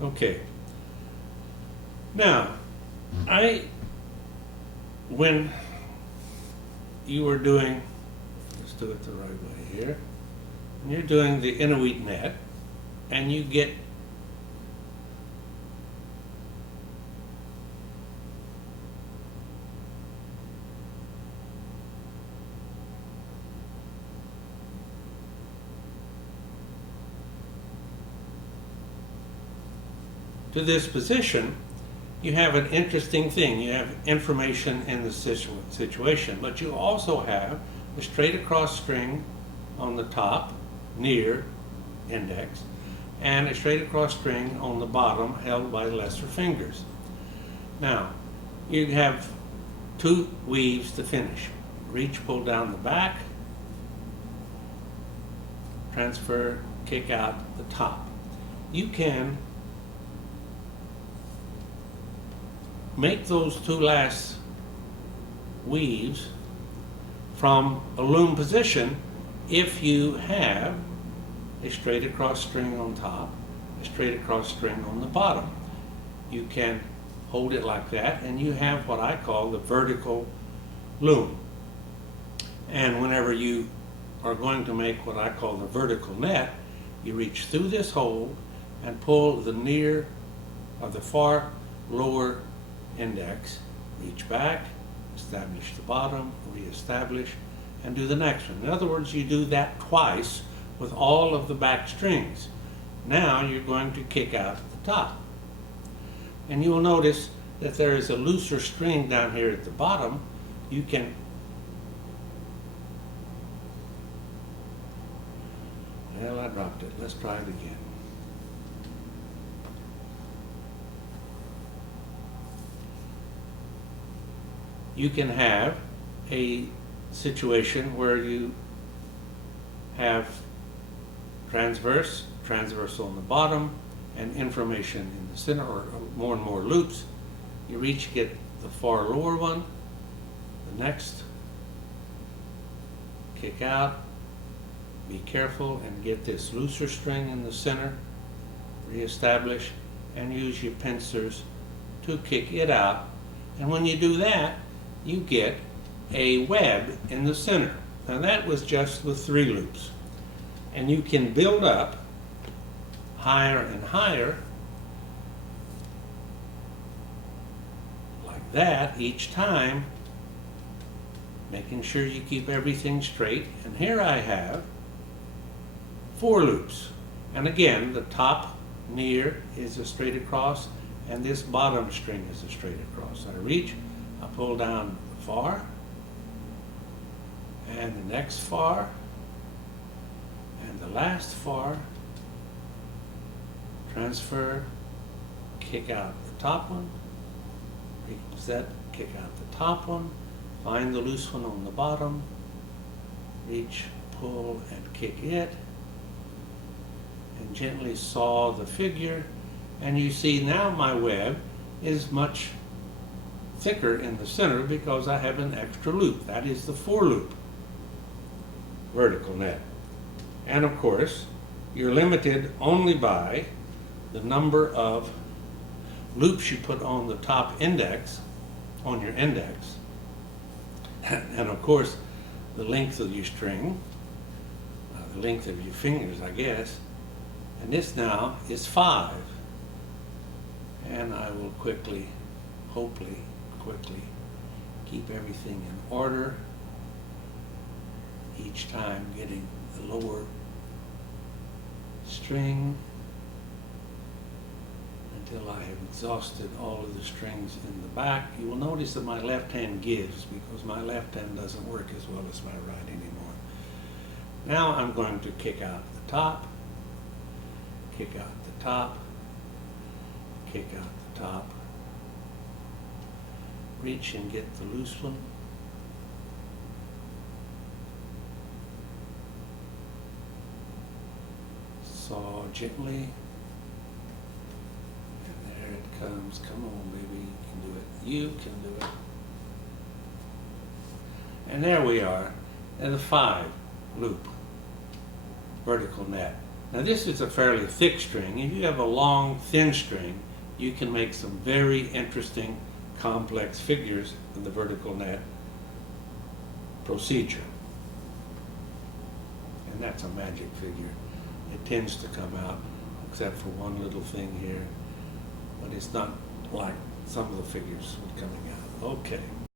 Okay. Now, when you were doing, let's do it the right way here, when you're doing the Inuit net, and you get to this position, you have an interesting thing. You have information in the situation, but you also have a straight across string on the top, near index, and a straight across string on the bottom held by lesser fingers. Now, you have two weaves to finish. Reach, pull down the back, transfer, kick out the top. You can make those two last weaves from a loom position if you have a straight across string on top, a straight across string on the bottom. You can hold it like that and you have what I call the vertical loom. And whenever you are going to make what I call the vertical net, you reach through this hole and pull the near of the far lower index, reach back, establish the bottom, re-establish, and do the next one. In other words, you do that twice with all of the back strings. Now you're going to kick out the top. And you will notice that there is a looser string down here at the bottom. You can well, I dropped it. Let's try it again. You can have a situation where you have transverse on the bottom, and information in the center, or more and more loops. You reach, get the far lower one, the next, kick out, be careful and get this looser string in the center, re-establish, and use your pincers to kick it out. And when you do that, you get a web in the center. Now that was just with 3 loops. And you can build up higher and higher like that each time, making sure you keep everything straight. And here I have 4 loops. And again, the top near is a straight across, and this bottom string is a straight across. I reach, I pull down the far, and the next far, and the last far, transfer, kick out the top one, reset, kick out the top one, find the loose one on the bottom, reach, pull, and kick it, and gently saw the figure, and you see now my web is much thicker in the center because I have an extra loop. That is the 4 loop vertical net. And of course, you're limited only by the number of loops you put on the top index, on your index, and of course the length of your string, the length of your fingers, I guess. And this now is 5. And I will hopefully quickly keep everything in order, each time getting the lower string until I have exhausted all of the strings in the back. You will notice that my left hand gives because my left hand doesn't work as well as my right anymore. Now I'm going to kick out the top, kick out the top, kick out the top, reach and get the loose one, saw gently, and there it comes. Come on, baby, you can do it. You can do it. And there we are, and the 5 loop vertical net. Now this is a fairly thick string. If you have a long, thin string, you can make some very interesting, complex figures in the vertical net procedure. And that's a magic figure. It tends to come out, except for one little thing here, but it's not like some of the figures coming out. Okay.